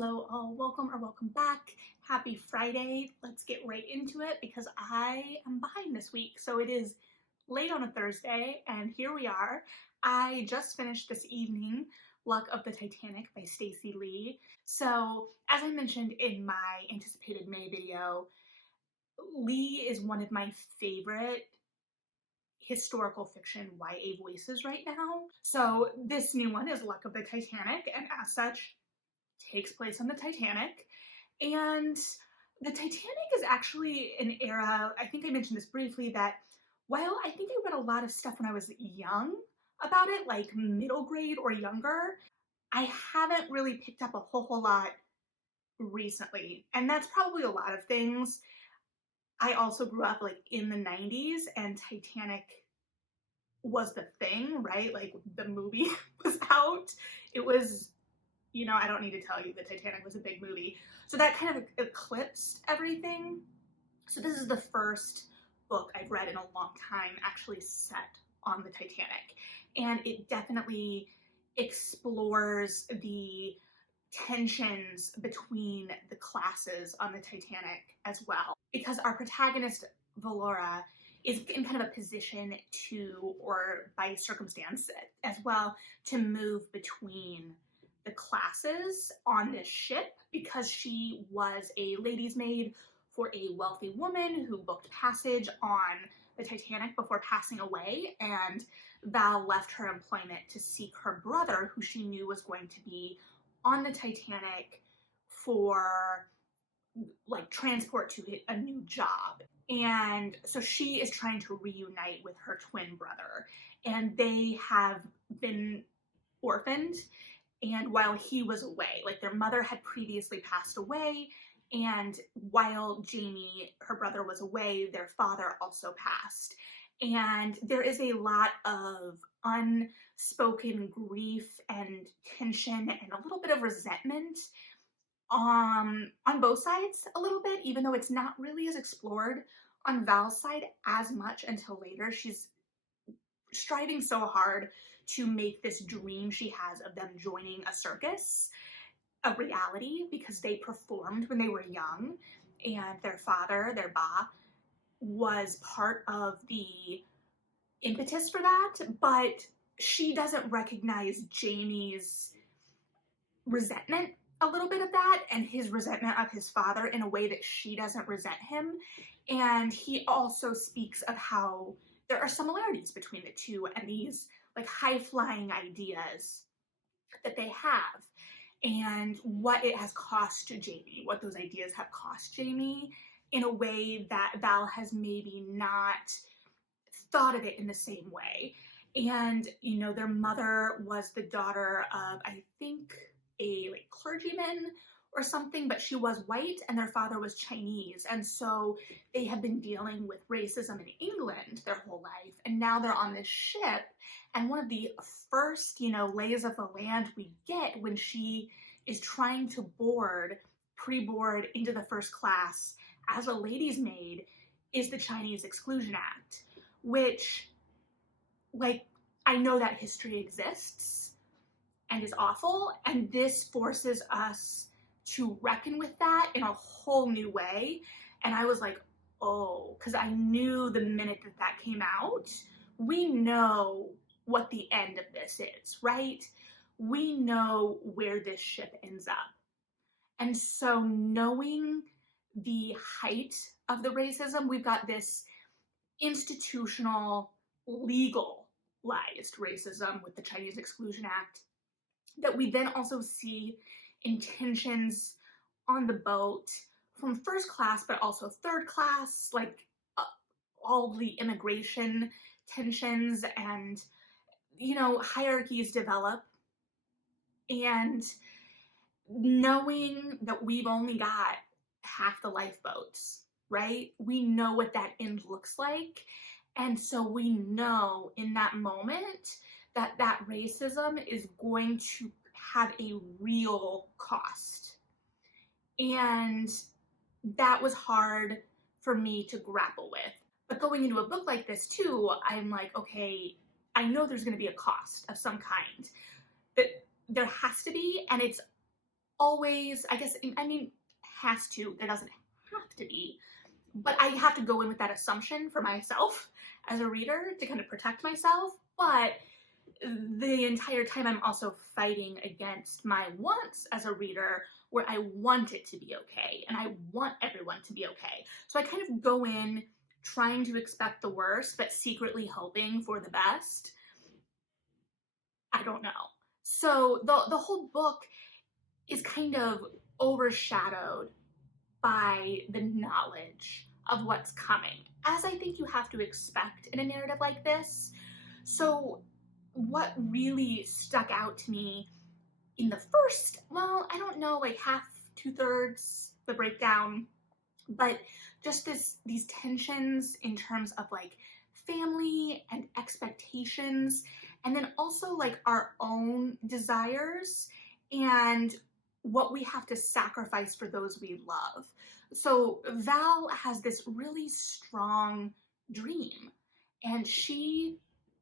Hello all, welcome back. Happy Friday. Let's get right into it because I am behind this week. So it is late on a Thursday and here we are. I just finished this evening Luck of the Titanic by Stacey Lee. So as I mentioned in my anticipated May video, Lee is one of my favorite historical fiction YA voices right now. So this new one is Luck of the Titanic, and as such takes place on the Titanic. And the Titanic is actually an era, I think I mentioned this briefly, that while I think I read a lot of stuff when I was young about it, like middle grade or younger, I haven't really picked up a whole lot recently. And that's probably a lot of things. I also grew up like in the 90s and Titanic was the thing, right? Like the movie was out. It was, I don't need to tell you that Titanic was a big movie. So that kind of eclipsed everything. So this is the first book I've read in a long time actually set on the Titanic. And it definitely explores the tensions between the classes on the Titanic as well. Because our protagonist, Valora, is in kind of a position to, or by circumstance as well, to move between the classes on this ship because she was a lady's maid for a wealthy woman who booked passage on the Titanic before passing away, and Val left her employment to seek her brother, who she knew was going to be on the Titanic for like transport to a new job. And so she is trying to reunite with her twin brother, and they have been orphaned. And while he was away, like their mother had previously passed away, and while Jamie, her brother, was away, their father also passed. And there is a lot of unspoken grief and tension and a little bit of resentment on both sides a little bit, even though it's not really as explored on Val's side as much until later. She's striving so hard to make this dream she has of them joining a circus a reality because they performed when they were young, and their father, their ba, was part of the impetus for that, but she doesn't recognize Jamie's resentment a little bit of that and his resentment of his father in a way that she doesn't resent him. And he also speaks of how there are similarities between the two and these like high-flying ideas that they have and what it has cost Jamie, what those ideas have cost Jamie in a way that Val has maybe not thought of it in the same way. And, their mother was the daughter of, I think, a like clergyman or something, but she was white and their father was Chinese. And so they have been dealing with racism in England their whole life. And now they're on this ship. And one of the first, lays of the land we get when she is trying to pre-board into the first class as a lady's maid is the Chinese Exclusion Act, which, like, I know that history exists and is awful, and this forces us to reckon with that in a whole new way. And I was like, oh, because I knew the minute that came out, we know what the end of this is, right? We know where this ship ends up. And so knowing the height of the racism, we've got this institutional, legalized racism with the Chinese Exclusion Act that we then also see in tensions on the boat from first class, but also third class, like all the immigration tensions and, hierarchies develop. And knowing that we've only got half the lifeboats, right? We know what that end looks like. And so we know in that moment that racism is going to have a real cost. And that was hard for me to grapple with. But going into a book like this too, I'm like, okay, I know there's going to be a cost of some kind. But there has to be, and it's always, I guess, I mean, has to, there doesn't have to be, but I have to go in with that assumption for myself as a reader to kind of protect myself. But the entire time I'm also fighting against my wants as a reader, where I want it to be okay and I want everyone to be okay. So I kind of go in trying to expect the worst, but secretly hoping for the best. I don't know. So the whole book is kind of overshadowed by the knowledge of what's coming, as I think you have to expect in a narrative like this. So what really stuck out to me in the first, well, I don't know, like half, 2/3, the breakdown, but just these tensions in terms of like family and expectations, and then also like our own desires and what we have to sacrifice for those we love. So Val has this really strong dream, and she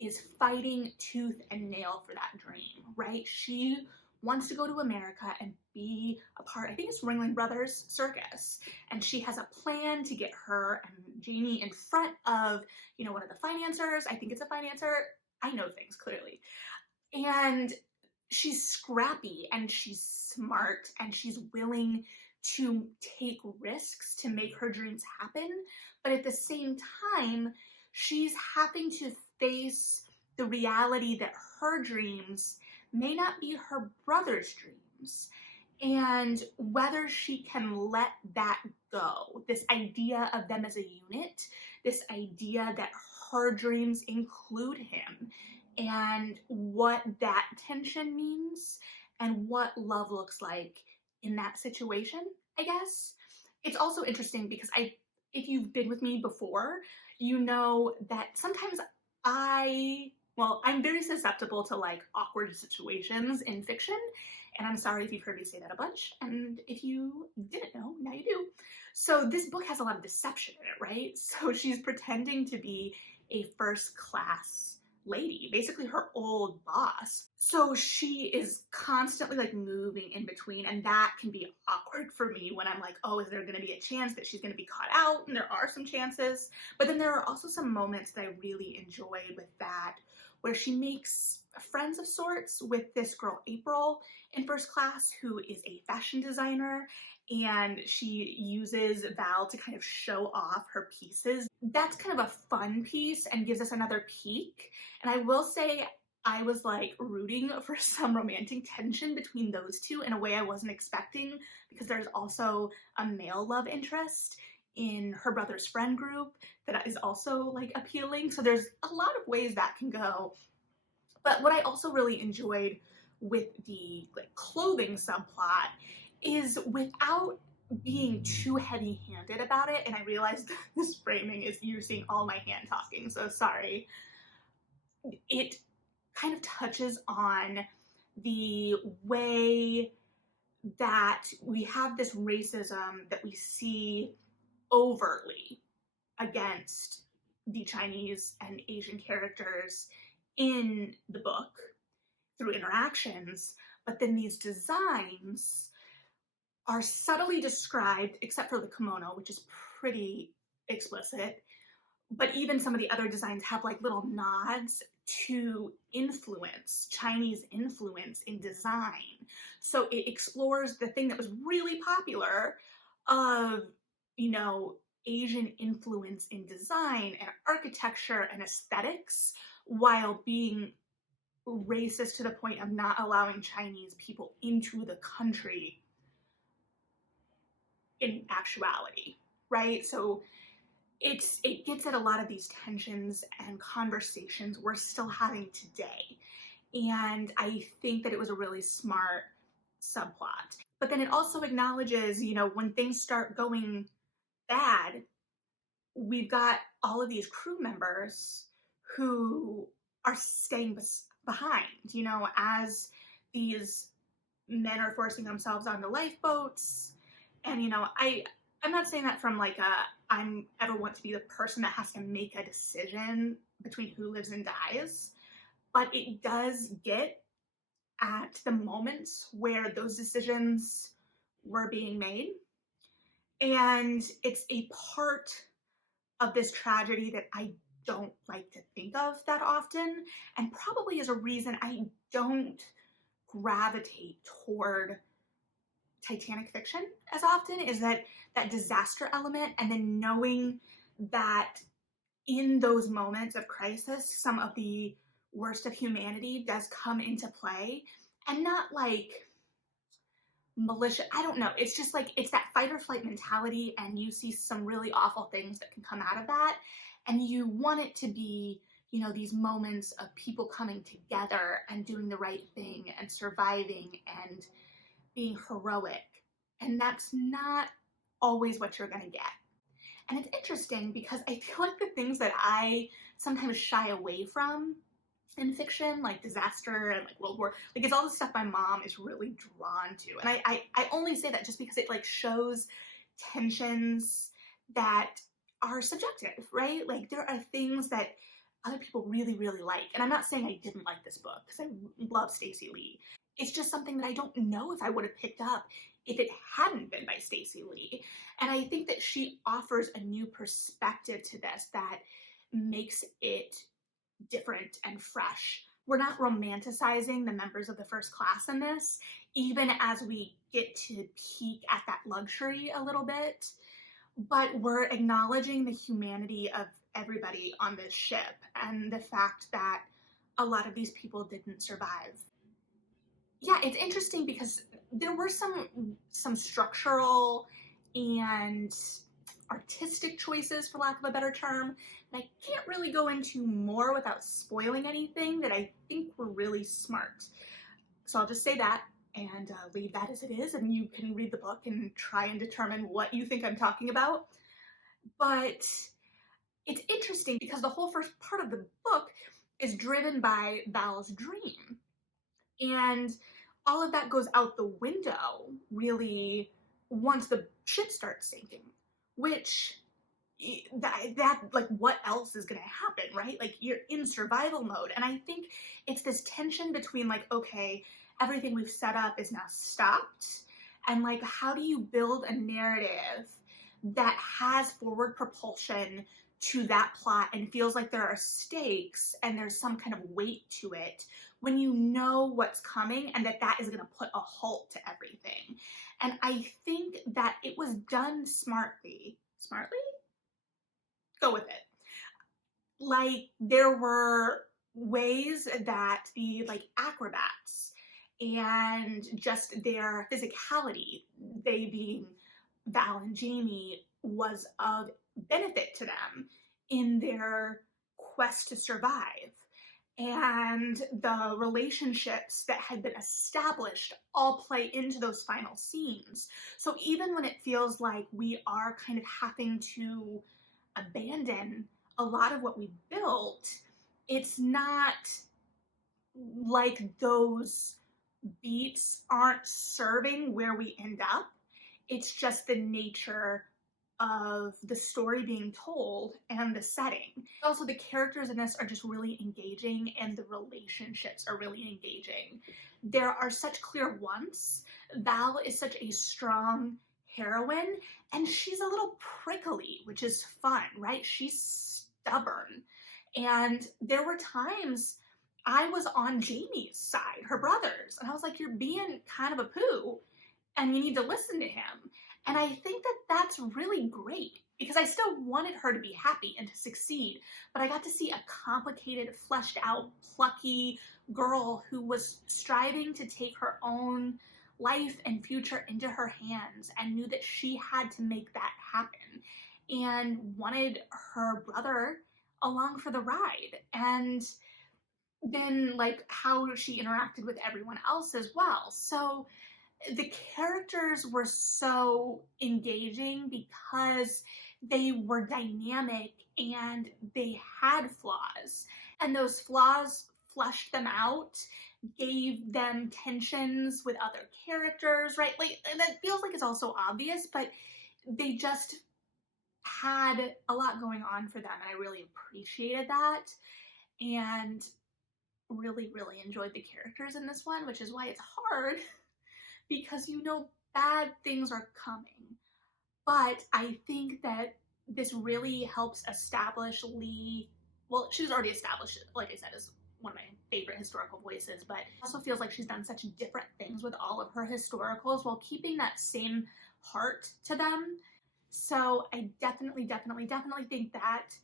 is fighting tooth and nail for that dream, right? She wants to go to America and be a part, I think it's Ringling Brothers Circus. And she has a plan to get her and Jamie in front of, one of the financiers. I think it's a financer. I know things clearly. And she's scrappy and she's smart and she's willing to take risks to make her dreams happen. But at the same time, she's having to face the reality that her dreams may not be her brother's dreams, and whether she can let that go. This idea of them as a unit, this idea that her dreams include him, and what that tension means, and what love looks like in that situation, I guess. It's also interesting because if you've been with me before, you know that sometimes I'm very susceptible to like awkward situations in fiction. And I'm sorry if you've heard me say that a bunch. And if you didn't know, now you do. So this book has a lot of deception in it, right? So she's pretending to be a first class lady, basically her old boss. So she is constantly like moving in between, and that can be awkward for me when I'm like, oh, is there going to be a chance that she's going to be caught out? And there are some chances, but then there are also some moments that I really enjoyed with that, where she makes friends of sorts with this girl April in first class, who is a fashion designer, and she uses Val to kind of show off her pieces. That's kind of a fun piece and gives us another peek. And I will say I was like rooting for some romantic tension between those two in a way I wasn't expecting, because there's also a male love interest in her brother's friend group that is also like appealing. So there's a lot of ways that can go. But what I also really enjoyed with the like clothing subplot is without being too heavy-handed about it. And I realized this framing is you're seeing all my hand talking, so sorry. It kind of touches on the way that we have this racism that we see overtly against the Chinese and Asian characters in the book through interactions, but then these designs are subtly described, except for the kimono, which is pretty explicit. But even some of the other designs have like little nods to influence, Chinese influence in design. So it explores the thing that was really popular of, Asian influence in design and architecture and aesthetics, while being racist to the point of not allowing Chinese people into the country in actuality, right? So it gets at a lot of these tensions and conversations we're still having today. And I think that it was a really smart subplot. But then it also acknowledges, when things start going bad, we've got all of these crew members who are staying behind, as these men are forcing themselves onto lifeboats. And, I'm not saying that from like I'm ever want to be the person that has to make a decision between who lives and dies, but it does get at the moments where those decisions were being made. And it's a part of this tragedy that I don't like to think of that often, and probably is a reason I don't gravitate toward Titanic fiction as often, is that disaster element, and then knowing that in those moments of crisis, some of the worst of humanity does come into play, and not like malicious. I don't know. It's just like it's that fight or flight mentality, and you see some really awful things that can come out of that, and you want it to be, these moments of people coming together and doing the right thing and surviving and being heroic. And that's not always what you're going to get. And it's interesting because I feel like the things that I sometimes shy away from in fiction, like disaster and like World War, like it's all the stuff my mom is really drawn to. And I only say that just because it like shows tensions that are subjective, right? Like there are things that other people really, really like. And I'm not saying I didn't like this book because I love Stacey Lee. It's just something that I don't know if I would have picked up if it hadn't been by Stacey Lee. And I think that she offers a new perspective to this that makes it different and fresh. We're not romanticizing the members of the first class in this, even as we get to peek at that luxury a little bit, but we're acknowledging the humanity of everybody on this ship and the fact that a lot of these people didn't survive. Yeah, it's interesting because there were some structural and artistic choices, for lack of a better term, and I can't really go into more without spoiling anything, that I think were really smart. So I'll just say that and leave that as it is, and you can read the book and try and determine what you think I'm talking about. But it's interesting because the whole first part of the book is driven by Val's dream. And all of that goes out the window, really, once the ship starts sinking, which that like what else is going to happen, right? Like you're in survival mode. And I think it's this tension between like, okay, everything we've set up is now stopped, and like how do you build a narrative that has forward propulsion to that plot and feels like there are stakes and there's some kind of weight to it when you know what's coming, and that is going to put a halt to everything. And I think that it was done smartly. Smartly? Go with it. Like there were ways that the like acrobats and just their physicality, they being Val and Jamie, was of benefit to them in their quest to survive. And the relationships that had been established all play into those final scenes. So even when it feels like we are kind of having to abandon a lot of what we built, it's not like those beats aren't serving where we end up. It's just the nature of the story being told and the setting. Also, the characters in this are just really engaging, and the relationships are really engaging. There are such clear wants. Val is such a strong heroine, and she's a little prickly, which is fun, right? She's stubborn. And there were times I was on Jamie's side, her brother's, and I was like, you're being kind of a poo, and you need to listen to him. And I think that that's really great because I still wanted her to be happy and to succeed, but I got to see a complicated, fleshed out, plucky girl who was striving to take her own life and future into her hands and knew that she had to make that happen and wanted her brother along for the ride. And then like how she interacted with everyone else as well. So the characters were so engaging because they were dynamic and they had flaws. And those flaws fleshed them out, gave them tensions with other characters, right? Like, and that feels like it's also obvious, but they just had a lot going on for them, and I really appreciated that. And really, really enjoyed the characters in this one, which is why it's hard because you know bad things are coming. But I think that this really helps establish Lee. Well, she's already established, like I said, as one of my favorite historical voices, but it also feels like she's done such different things with all of her historicals while keeping that same heart to them. So I definitely, definitely, definitely think that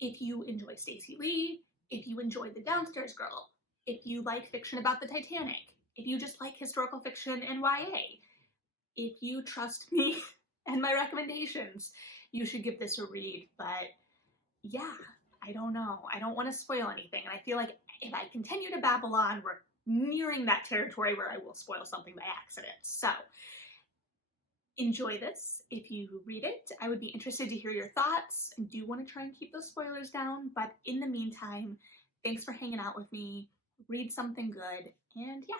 if you enjoy Stacey Lee, if you enjoy The Downstairs Girl, if you like fiction about the Titanic, if you just like historical fiction and YA, if you trust me and my recommendations, you should give this a read. But yeah, I don't know. I don't want to spoil anything. And I feel like if I continue to babble on, we're nearing that territory where I will spoil something by accident. So enjoy this. If you read it, I would be interested to hear your thoughts. I do want to try and keep those spoilers down. But in the meantime, thanks for hanging out with me. Read something good. And yeah,